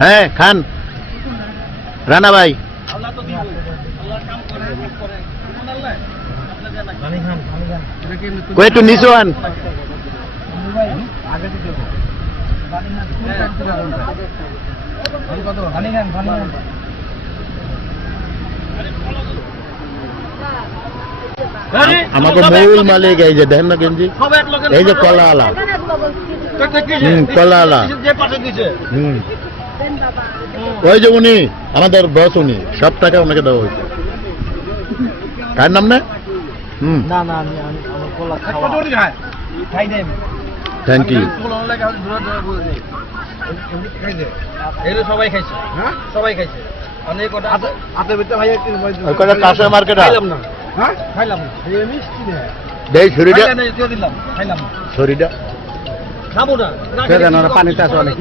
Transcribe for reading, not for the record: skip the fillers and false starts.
হ্যাঁ খান রানা ভাই কই একটু নিচু আন আমাকে মূল মালিক এই যে দেখেন না গেঞ্জি এই যে কলাওয়ালা কলাওয়ালা ওই যে উনি আমাদের বস উনি সব টাকা ওনাকে দেওয়া হয়েছে কার নাম না থ্যাংক ইউ সবাই খাইছে সবাই খাইছে অনেক কাঁচা মার্কেট খাইলাম দেই ছুরিটা দিলাম খাইলাম ছুরিটা খাবো না পানিতে আছে অনেক